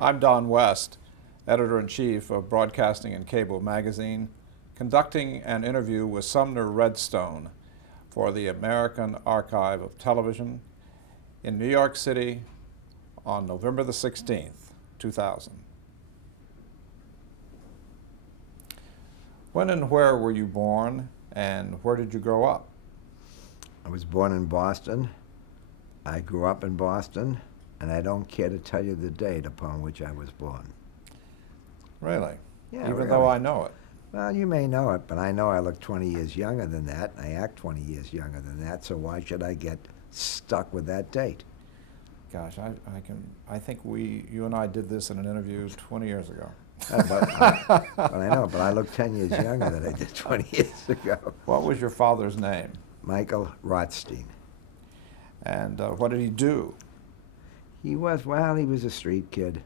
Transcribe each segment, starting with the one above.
I'm Don West, editor-in-chief of Broadcasting and Cable magazine, conducting an interview with Sumner Redstone for the American Archive of Television in New York City on November the 16th, 2000. When and where were you born, and where did you grow up? I was born in Boston. I grew up in Boston, and I don't care to tell you the date upon which I was born. Really? Yeah, Even really. though I know it. Well, you may know it, but I know I look 20 years younger than that. I act 20 years younger than that, so why should I get stuck with that date? Gosh, I think you and I did this in an interview 20 years ago. But I know, but I look 10 years younger than I did 20 years ago. What was your father's name? Michael Rothstein. And what did he do? He was a street kid.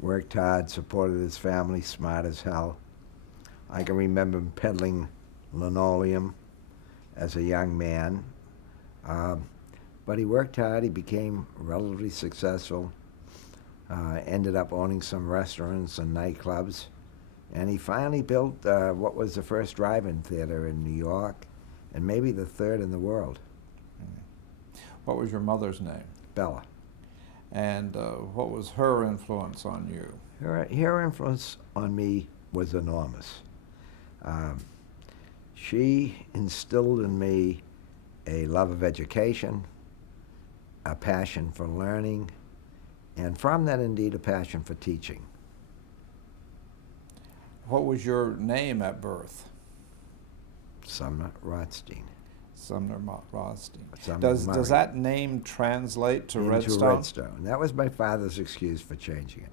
Worked hard, supported his family, smart as hell. I can remember him peddling linoleum as a young man. But he worked hard, he became relatively successful, ended up owning some restaurants and nightclubs, and he finally built what was the first drive-in theater in New York, and maybe the third in the world. What was your mother's name? Bella. And what was her influence on you? Her influence on me was enormous. She instilled in me a love of education, a passion for learning, and from that, indeed, a passion for teaching. What was your name at birth? Sumner Redstone. Sumner Redstone. Sumner Does that name translate to into Redstone? Redstone. That was my father's excuse for changing it.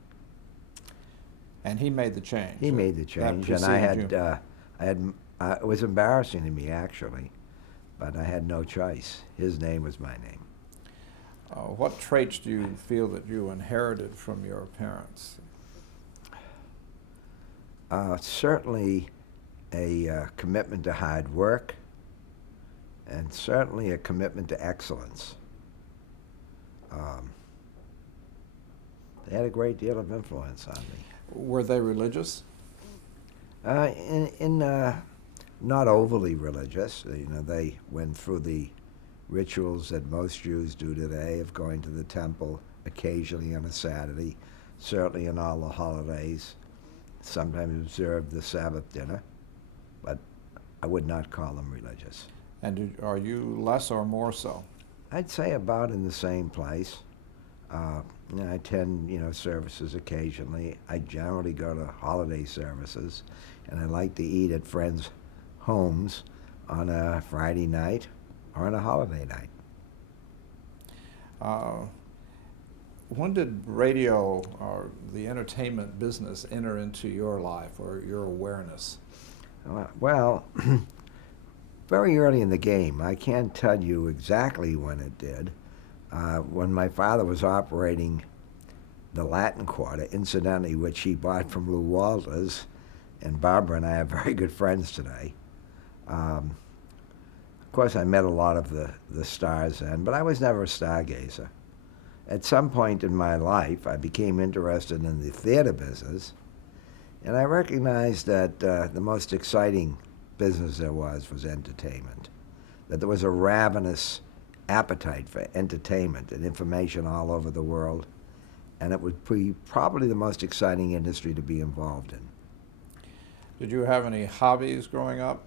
And he made the change. He made the change, and it was embarrassing to me, actually, but I had no choice. His name was my name. What traits do you feel that you inherited from your parents? Certainly a commitment to hard work, and certainly a commitment to excellence. They had a great deal of influence on me. Were they religious? Not overly religious. They went through the rituals that most Jews do today of going to the temple occasionally on a Saturday, certainly on all the holidays, sometimes observed the Sabbath dinner, but I would not call them religious. And are you less or more so? I'd say about in the same place. I attend, services occasionally. I generally go to holiday services, and I like to eat at friends' homes on a Friday night or on a holiday night. When did radio or the entertainment business enter into your life or your awareness? Well, very early in the game. I can't tell you exactly when it did. When my father was operating the Latin Quarter, incidentally, which he bought from Lou Walters, and Barbara and I are very good friends today. Of course, I met a lot of the stars then, but I was never a stargazer. At some point in my life, I became interested in the theater business, and I recognized that the most exciting business there was entertainment, that there was a ravenous appetite for entertainment and information all over the world, and it would be probably the most exciting industry to be involved in. Did you have any hobbies growing up?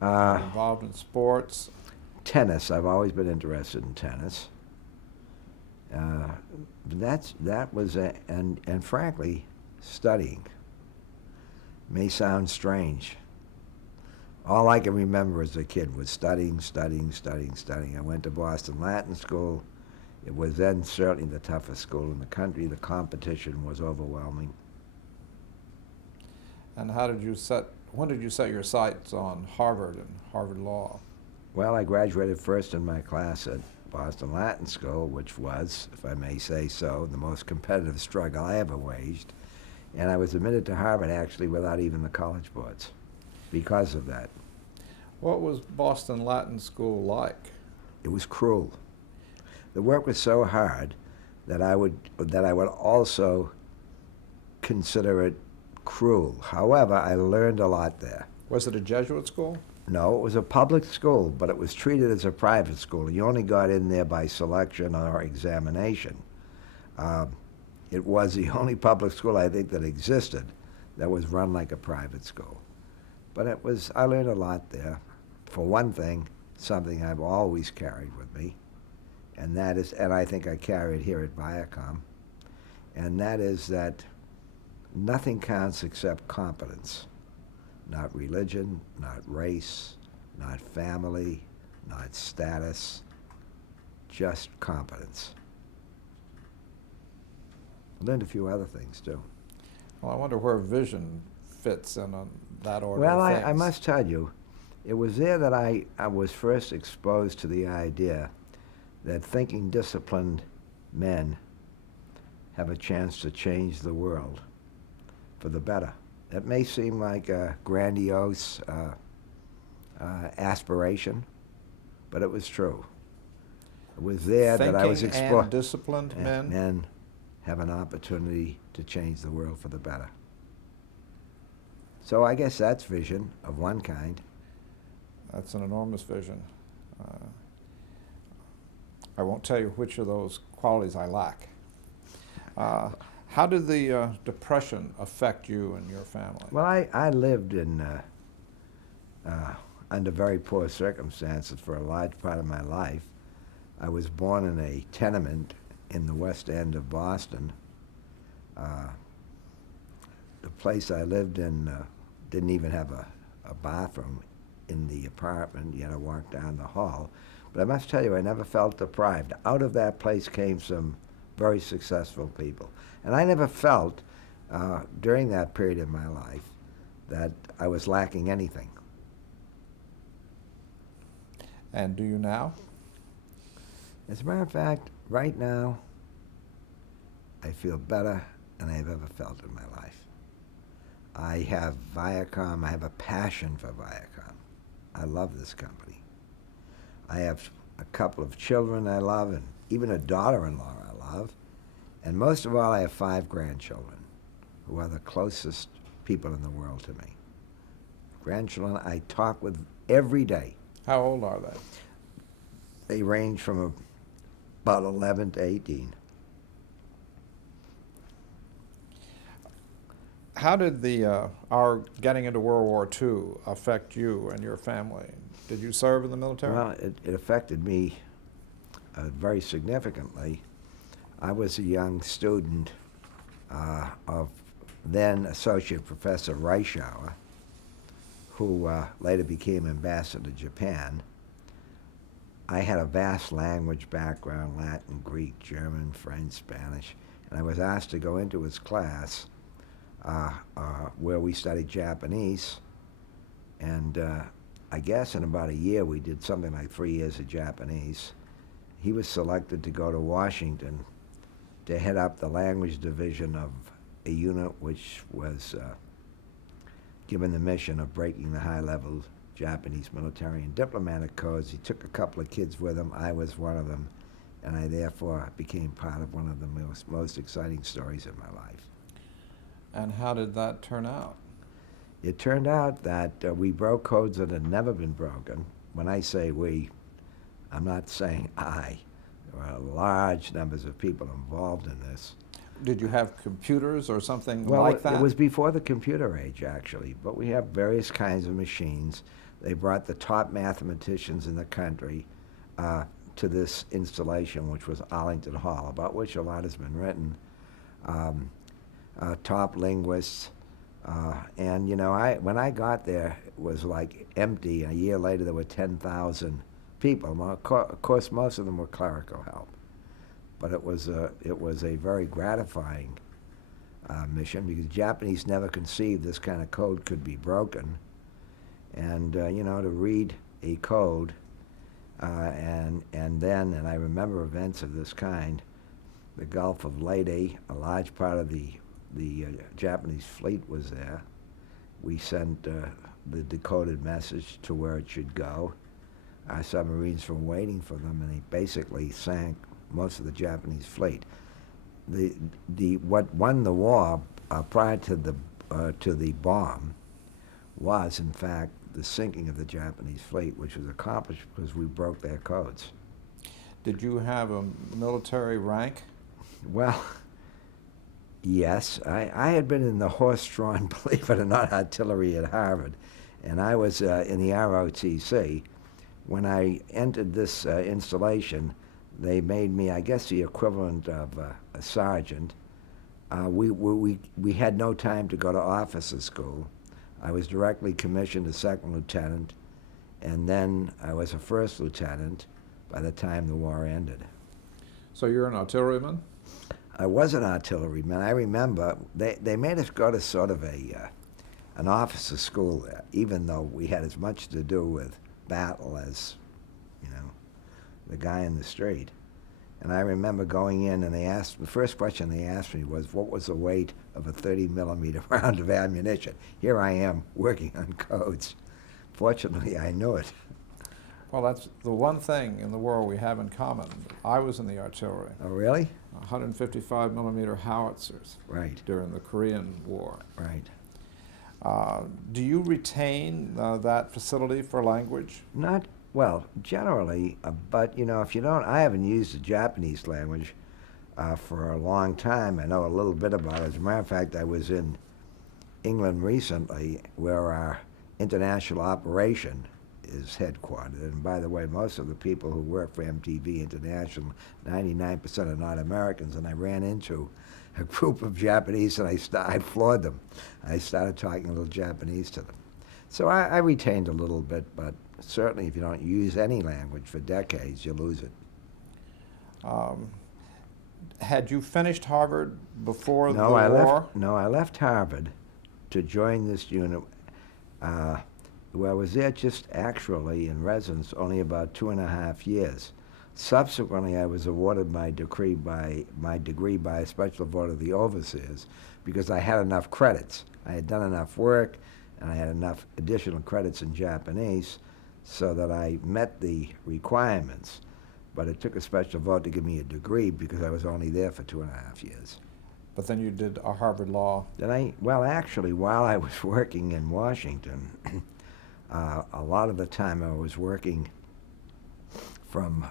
Involved in sports? Tennis. I've always been interested in tennis. And frankly, studying. May sound strange. All I can remember as a kid was studying. I went to Boston Latin School. It was then certainly the toughest school in the country. The competition was overwhelming. And when did you set your sights on Harvard and Harvard Law? Well, I graduated first in my class at Boston Latin School, which was, if I may say so, the most competitive struggle I ever waged. And I was admitted to Harvard actually without even the college boards because of that. What was Boston Latin School like? It was cruel. The work was so hard that I would also consider it cruel. However, I learned a lot there. Was it a Jesuit school? No, it was a public school, but it was treated as a private school. You only got in there by selection or examination. It was the only public school I think that existed that was run like a private school. But I learned a lot there. For one thing, something I've always carried with me, and I think I carry it here at Viacom, and that is that nothing counts except competence. Not religion, not race, not family, not status, just competence. I learned a few other things too. Well, I wonder where vision fits in on that order Well, of things. I must tell you, it was there that I was first exposed to the idea that thinking disciplined men have a chance to change the world for the better. That may seem like a grandiose aspiration, but it was true. It was there that I was Thinking exposed. and disciplined men? Men have an opportunity to change the world for the better. So I guess that's vision of one kind. That's an enormous vision. I won't tell you which of those qualities I lack. How did the Depression affect you and your family? Well, I lived in under very poor circumstances for a large part of my life. I was born in a tenement in the West End of Boston. The place I lived in didn't even have a bathroom in the apartment. You had to walk down the hall. But I must tell you, I never felt deprived. Out of that place came some very successful people. And I never felt during that period of my life that I was lacking anything. And do you now? As a matter of fact, right now, I feel better than I've ever felt in my life. I have Viacom. I have a passion for Viacom. I love this company. I have a couple of children I love, and even a daughter-in-law I love. And most of all, I have 5 grandchildren who are the closest people in the world to me. Grandchildren I talk with every day. How old are they? They range from about 11 to 18. How did our getting into World War II affect you and your family? Did you serve in the military? Well, it affected me very significantly. I was a young student of then Associate Professor Reischauer, who later became ambassador to Japan. I had a vast language background, Latin, Greek, German, French, Spanish, and I was asked to go into his class where we studied Japanese, and I guess in about a year we did something like 3 years of Japanese. He was selected to go to Washington to head up the language division of a unit which was given the mission of breaking the high-level Japanese military and diplomatic codes. He took a couple of kids with him. I was one of them, and I therefore became part of one of the most exciting stories in my life. And how did that turn out? It turned out that we broke codes that had never been broken. When I say we, I'm not saying I. There were large numbers of people involved in this. Did you have computers or something Well, like that? it was before the computer age, actually, but we have various kinds of machines. They brought the top mathematicians in the country to this installation, which was Arlington Hall, about which a lot has been written. Top linguists, and you know, when I got there, it was like empty. A year later, there were 10,000 people. Well, of course, most of them were clerical help, but it was a very gratifying mission because Japanese never conceived this kind of code could be broken, and you know, to read a code, and I remember events of this kind. The Gulf of Leyte, a large part of the Japanese fleet was there. We sent the decoded message to where it should go. Our submarines were waiting for them, and they basically sank most of the Japanese fleet. the what won the war prior to the bomb was, in fact, the sinking of the Japanese fleet, which was accomplished because we broke their codes. Did you have a military rank? Well, yes. I had been in the horse-drawn, believe it or not, artillery at Harvard, and I was in the ROTC. When I entered this installation, they made me, I guess, the equivalent of a sergeant. We had no time to go to officer school. I was directly commissioned a second lieutenant, and then I was a first lieutenant by the time the war ended. So you're an artilleryman? I was an artilleryman. I remember they made us go to sort of an officer school there, even though we had as much to do with battle as, the guy in the street. And I remember going in, and the first question they asked me was, what was the weight of a 30-millimeter round of ammunition? Here I am working on codes. Fortunately, I knew it. Well, that's the one thing in the war we have in common. I was in the artillery. Oh, really? 155-millimeter howitzers. Right. During the Korean War. Right. Do you retain that facility for language? Not, well, generally, but, if you don't, I haven't used the Japanese language for a long time. I know a little bit about it. As a matter of fact, I was in England recently, where our international operation is headquartered. And by the way, most of the people who work for MTV International, 99% are not Americans. And I ran into a group of Japanese, and I floored them. I started talking a little Japanese to them. So I retained a little bit, but certainly if you don't use any language for decades, you lose it. Had you finished Harvard before the war? No, I left Harvard to join this unit. Well, I was there just actually in residence only about 2.5 years. Subsequently, I was awarded my degree by a special vote of the overseers because I had enough credits. I had done enough work, and I had enough additional credits in Japanese so that I met the requirements. But it took a special vote to give me a degree because I was only there for 2.5 years. But then you did a Harvard Law. Well, actually, while I was working in Washington, a lot of the time I was working from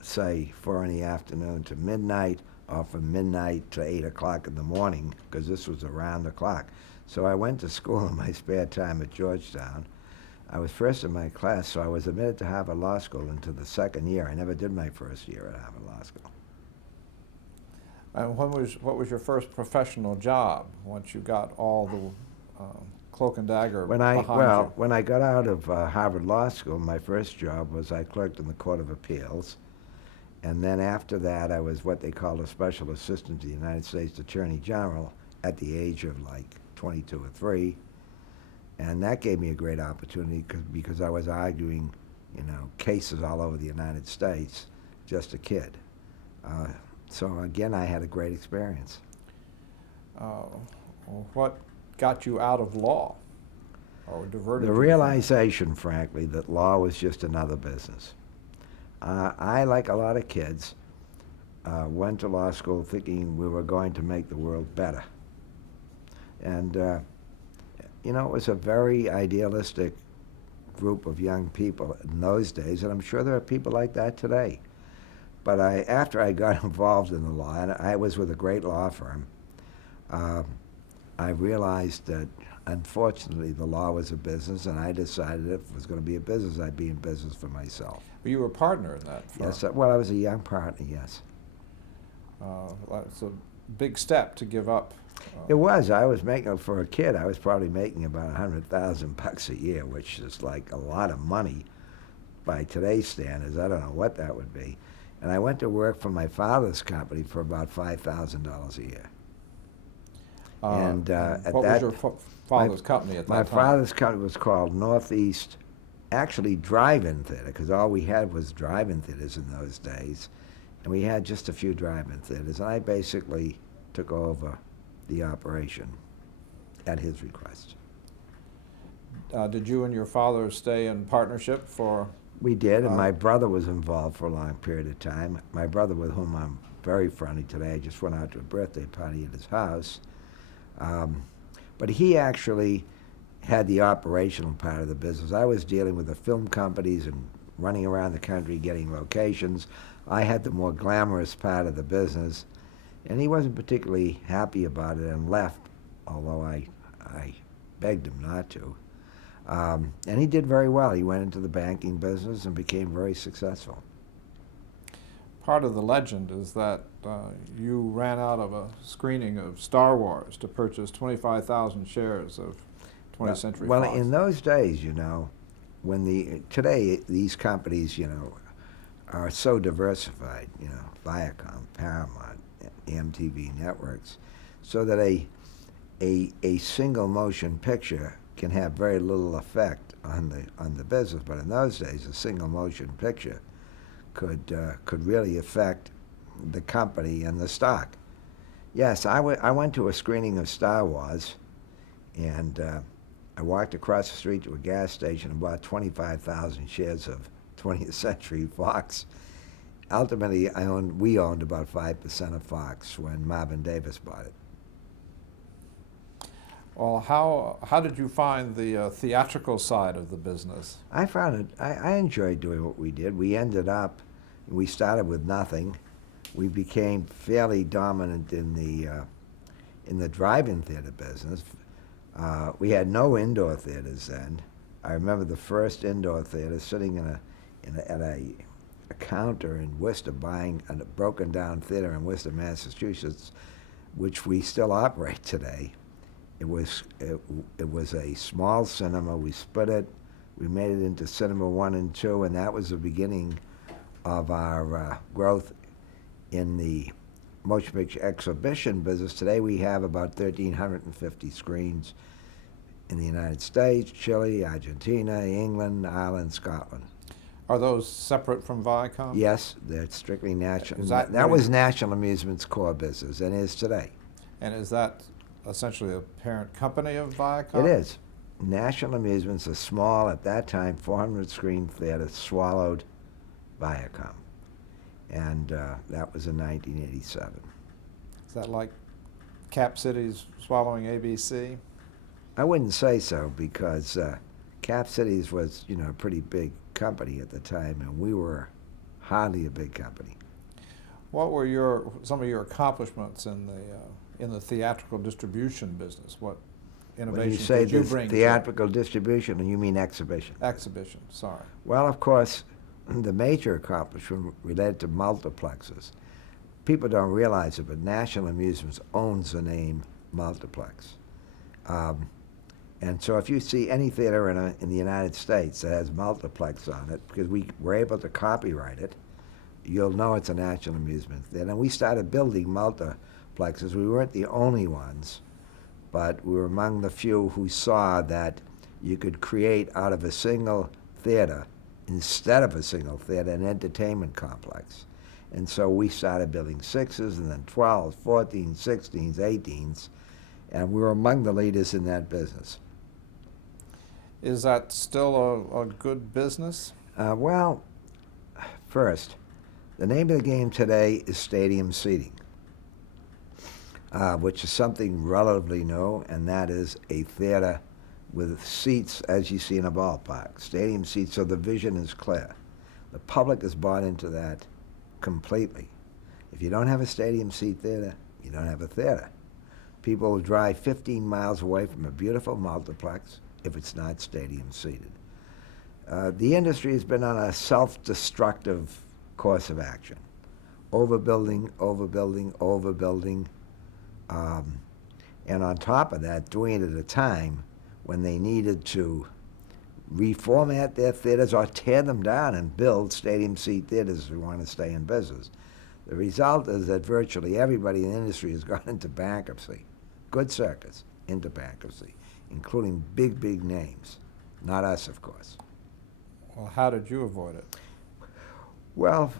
say 4 in the afternoon to midnight, or from midnight to 8 o'clock in the morning, because this was around the clock. So I went to school in my spare time at Georgetown. I was first in my class, so I was admitted to Harvard Law School into the second year. I never did my first year at Harvard Law School. And what was your first professional job once you got all the cloak and dagger behind you? When I got out of Harvard Law School, my first job was I clerked in the Court of Appeals. And then after that, I was what they called a special assistant to the United States Attorney General at the age of like 22 or 3. And that gave me a great opportunity because I was arguing, cases all over the United States, just a kid. So again, I had a great experience. What got you out of law, or diverted? The realization, frankly, that law was just another business. I, like a lot of kids, went to law school thinking we were going to make the world better. And, it was a very idealistic group of young people in those days, and I'm sure there are people like that today. But after I got involved in the law, and I was with a great law firm, I realized that, unfortunately, the law was a business, and I decided if it was going to be a business, I'd be in business for myself. But you were a partner in that firm. Yes, well, I was a young partner, yes. It's a big step to give up. It was. I was making, for a kid, I was probably making about $100,000 a year, which is like a lot of money by today's standards. I don't know what that would be. And I went to work for my father's company for about $5,000 a year. What was your father's company at that time? My father's company was called Northeast, actually Drive-In Theater, because all we had was drive-in theaters in those days. And we had just a few drive-in theaters. And I basically took over the operation at his request. Did you and your father stay in partnership for? We did, and my brother was involved for a long period of time. My brother, with whom I'm very friendly today. I just went out to a birthday party at his house. But he actually had the operational part of the business. I was dealing with the film companies and running around the country getting locations. I had the more glamorous part of the business, and he wasn't particularly happy about it and left, although I begged him not to. And he did very well. He went into the banking business and became very successful. Part of the legend is that you ran out of a screening of Star Wars to purchase 25,000 shares of 20th Century Well, Fox. in those days, today these companies, are so diversified, Viacom, Paramount, MTV networks, so that a single motion picture can have very little effect on the business. But in those days, a single motion picture could really affect the company and the stock. Yes, I went to a screening of Star Wars, and I walked across the street to a gas station and bought 25,000 shares of 20th Century Fox. Ultimately, we owned about 5% of Fox when Marvin Davis bought it. Well, how did you find the theatrical side of the business? I found it. I enjoyed doing what we did. We started with nothing. We became fairly dominant in the drive-in theater business. We had no indoor theaters then. I remember the first indoor theater sitting at a counter in Worcester buying a broken down theater in Worcester, Massachusetts, which we still operate today. It was a small cinema. We split it. We made it into Cinema 1 and 2, and that was the beginning of our growth in the motion picture exhibition business. Today we have about 1,350 screens in the United States, Chile, Argentina, England, Ireland, Scotland. Are those separate from Viacom? Yes, they're strictly national. Is that that was National Amusement's core business, and is today. And is that essentially a parent company of Viacom? It is. National Amusements, a small, at that time, 400-screen theater, swallowed Viacom. And that was in 1987. Is that like Cap Cities swallowing ABC? I wouldn't say so, because Cap Cities was, a pretty big company at the time, and we were hardly a big company. What were some of your accomplishments in the theatrical distribution business? What innovations did you bring? When you say theatrical distribution, and you mean exhibition? Exhibition, sorry. Well, of course, the major accomplishment related to multiplexes. People don't realize it, but National Amusements owns the name multiplex. And so if you see any theater in the United States that has multiplex on it, because we were able to copyright it, you'll know it's a National Amusement theater. And we started building multiplexes. We weren't the only ones, but we were among the few who saw that you could create out of a single theater, instead of a single theater, an entertainment complex. And so we started building 6s, and then 12s, 14s, 16s, 18s, and we were among the leaders in that business. Is that still a good business? Well, first, the name of the game today is stadium seating, which is something relatively new, and that is a theater with seats as you see in a ballpark, stadium seats, so the vision is clear. The public is bought into that completely. If you don't have a stadium seat theater, you don't have a theater. People will drive 15 miles away from a beautiful multiplex if it's not stadium seated. The industry has been on a self-destructive course of action. Overbuilding, overbuilding, overbuilding, and on top of that, doing it at a time when they needed to reformat their theaters or tear them down and build stadium seat theaters if we want to stay in business. The result is that virtually everybody in the industry has gone into bankruptcy. Good circuits into bankruptcy, including big, big names. Not us, of course. Well, how did you avoid it? Well,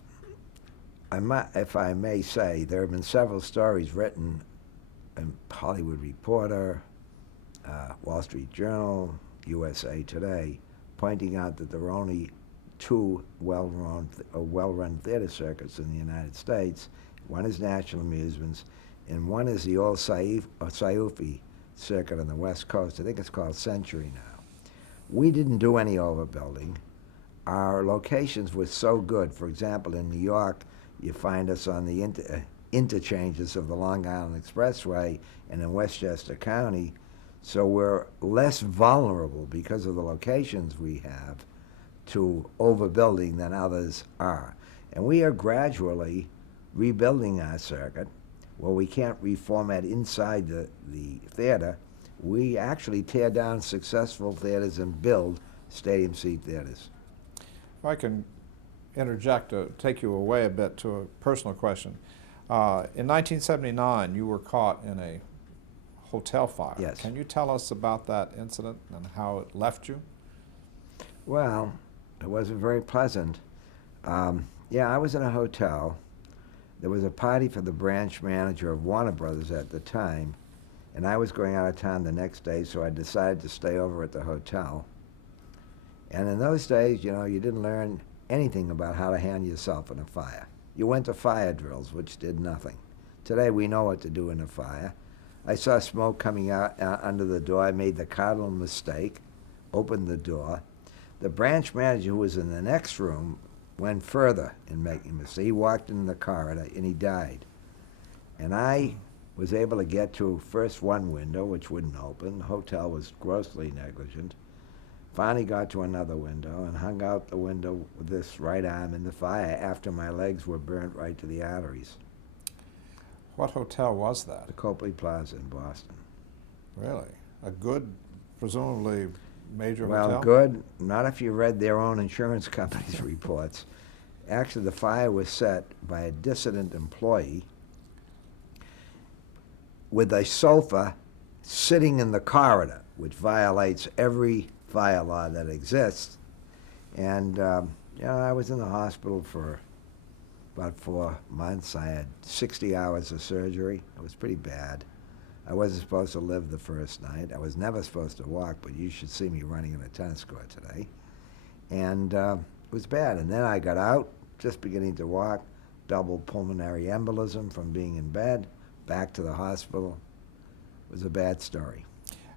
if I may say, there have been several stories written in Hollywood Reporter, Wall Street Journal, USA Today, pointing out that there were only two well-run theater circuits in the United States, one is National Amusements, and one is the old Saiufi circuit on the West Coast. I think it's called Century now. We didn't do any overbuilding. Our locations were so good. For example, in New York, you find us on the interchanges of the Long Island Expressway and in Westchester County, so we're less vulnerable because of the locations we have to overbuilding than others are. And we are gradually rebuilding our circuit. Well, we can't reformat inside the theater. We actually tear down successful theaters and build stadium seat theaters. If I can interject to take you away a bit to a personal question. In 1979, you were caught in a hotel fire. Yes. Can you tell us about that incident and how it left you? Well, it wasn't very pleasant. Yeah, I was in a hotel. There was a party for the branch manager of Warner Brothers at the time, and I was going out of town the next day, so I decided to stay over at the hotel. And in those days, you know, you didn't learn anything about how to handle yourself in a fire. You went to fire drills, which did nothing. Today, we know what to do in a fire. I saw smoke coming out under the door. I made the cardinal mistake, opened the door. The branch manager, who was in the next room, went further in making a mistake. He walked in the corridor, and he died. And I was able to get to first one window, which wouldn't open. The hotel was grossly negligent. Finally got to another window and hung out the window with this right arm in the fire after my legs were burnt right to the arteries. What hotel was that? The Copley Plaza in Boston. Really? A good, presumably major Well, hotel? good. Not if you read their own insurance company's reports. Actually, the fire was set by a dissident employee with a sofa sitting in the corridor, which violates every fire law that exists. And, I was in the hospital for about 4 months. I had 60 hours of surgery. It was pretty bad. I wasn't supposed to live the first night. I was never supposed to walk, but you should see me running in a tennis court today. And it was bad. And then I got out, just beginning to walk, double pulmonary embolism from being in bed, back to the hospital. It was a bad story.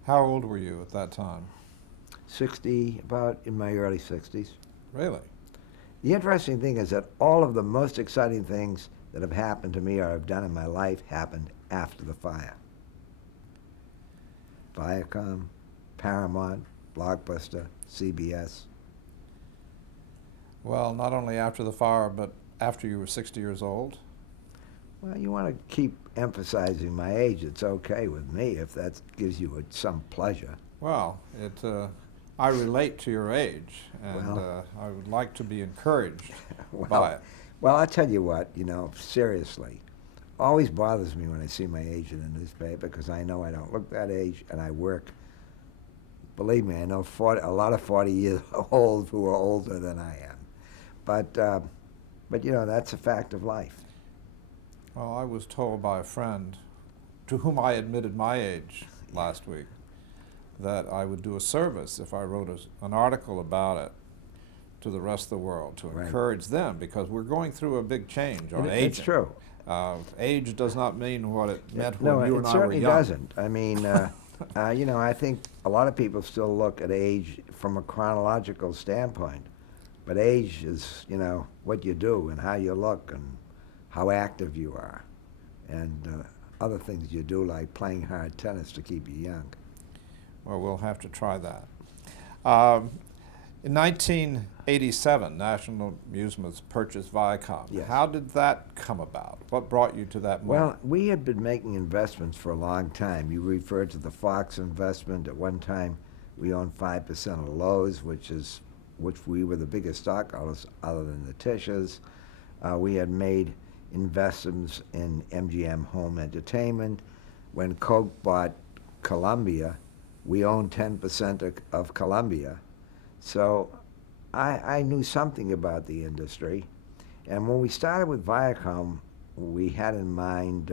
How old were you at that time? 60, about in my early 60s. Really? The interesting thing is that all of the most exciting things that have happened to me or I've done in my life happened after the fire. Viacom, Paramount, Blockbuster, CBS. Well, not only after the fire, but after you were 60 years old? Well, you want to keep emphasizing my age. It's okay with me if that gives you some pleasure. Well, I relate to your age, and Well, I would like to be encouraged by well, it. well, I'll tell you what, seriously. Always bothers me when I see my age in the newspaper because I know I don't look that age and I work. Believe me, I know a lot of 40 years old who are older than I am. But that's a fact of life. Well, I was told by a friend to whom I admitted my age last week that I would do a service if I wrote an article about it to the rest of the world to Right. encourage them, because we're going through a big change on aging. It's true. Age does not mean what it meant No, when you it and I were certainly young. doesn't. I mean, I think a lot of people still look at age from a chronological standpoint. But age is, what you do and how you look and how active you are. And other things you do, like playing hard tennis to keep you young. Well, we'll have to try that. In 1987, National Amusements purchased Viacom. Yes. How did that come about? What brought you to that moment? Well, we had been making investments for a long time. You referred to the Fox investment. At one time, we owned 5% of Lowe's, which we were the biggest stockholders other than the Tishas. We had made investments in MGM Home Entertainment. When Coke bought Columbia, we owned 10% of Columbia. So I knew something about the industry. And when we started with Viacom, we had in mind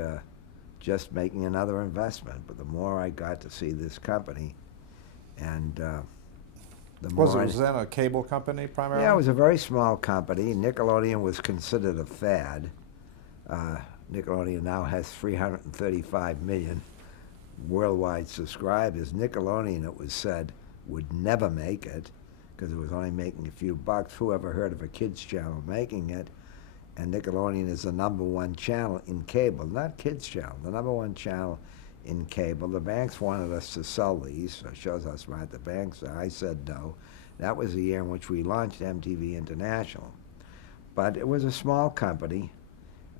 just making another investment. But the more I got to see this company, and the more... Was then a cable company primarily? Yeah, it was a very small company. Nickelodeon was considered a fad. Nickelodeon now has 335 million worldwide subscribers. Nickelodeon, it was said, would never make it because it was only making a few bucks. Who ever heard of a kids channel making it? And Nickelodeon is the #1 channel in cable, not kids channel, the #1 channel in cable. The banks wanted us to sell these, so it shows how smart the banks are. I said no. That was the year in which we launched MTV International. But it was a small company.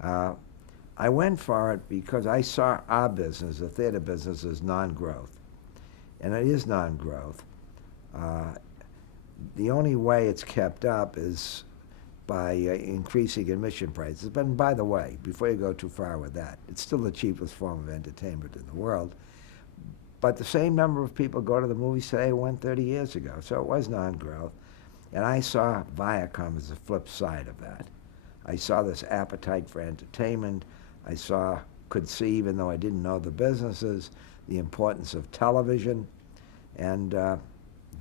I went for it because I saw our business, the theater business, as non-growth. And it is non-growth. The only way it's kept up is by increasing admission prices. But by the way, before you go too far with that, it's still the cheapest form of entertainment in the world. But the same number of people go to the movies today went 30 years ago. So it was non-growth. And I saw Viacom as the flip side of that. I saw this appetite for entertainment. I could see, even though I didn't know the businesses, the importance of television. And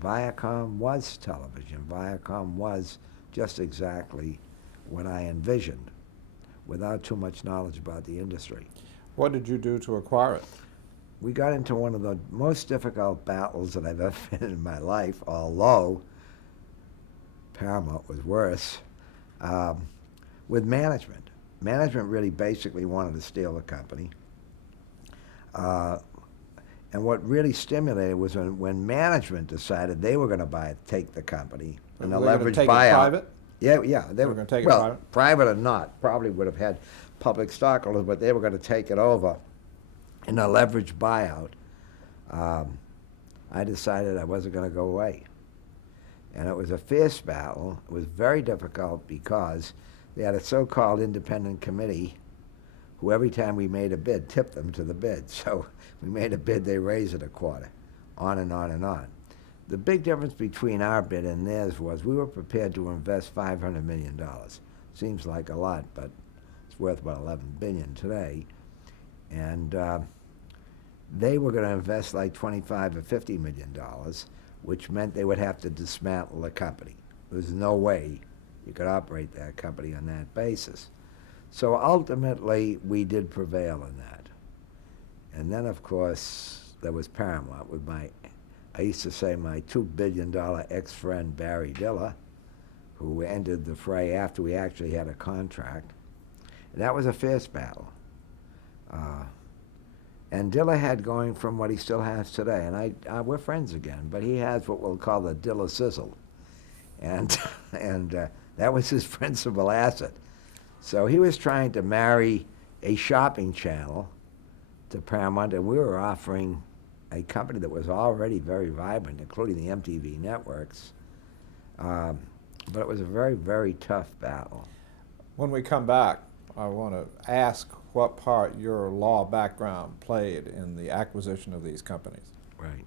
Viacom was television. Viacom was just exactly what I envisioned, without too much knowledge about the industry. What did you do to acquire it? We got into one of the most difficult battles that I've ever been in my life, although Paramount was worse, with management. Management really basically wanted to steal the company. And what really stimulated was when management decided they were going to take the company and the leverage buyout. It private? Yeah, They were going to take it well, private? Private or not, probably would have had public stockholders, but they were going to take it over in a leverage buyout. I decided I wasn't going to go away. And it was a fierce battle. It was very difficult because they had a so-called independent committee who every time we made a bid tipped them to the bid. So we made a bid, they raised it a quarter, on and on and on. The big difference between our bid and theirs was we were prepared to invest $500 million. Seems like a lot, but it's worth about $11 billion today. And they were going to invest like $25 or $50 million, which meant they would have to dismantle the company. There was no way you could operate that company on that basis. So ultimately, we did prevail in that. And then, of course, there was Paramount with I used to say my $2 billion ex-friend Barry Diller, who ended the fray after we actually had a contract. And that was a fierce battle. And Diller had going from what he still has today, and we're friends again, but he has what we'll call the Diller sizzle. And that was his principal asset. So he was trying to marry a shopping channel to Paramount, and we were offering a company that was already very vibrant, including the MTV networks. But it was a very, very tough battle. When we come back, I want to ask what part your law background played in the acquisition of these companies. Right.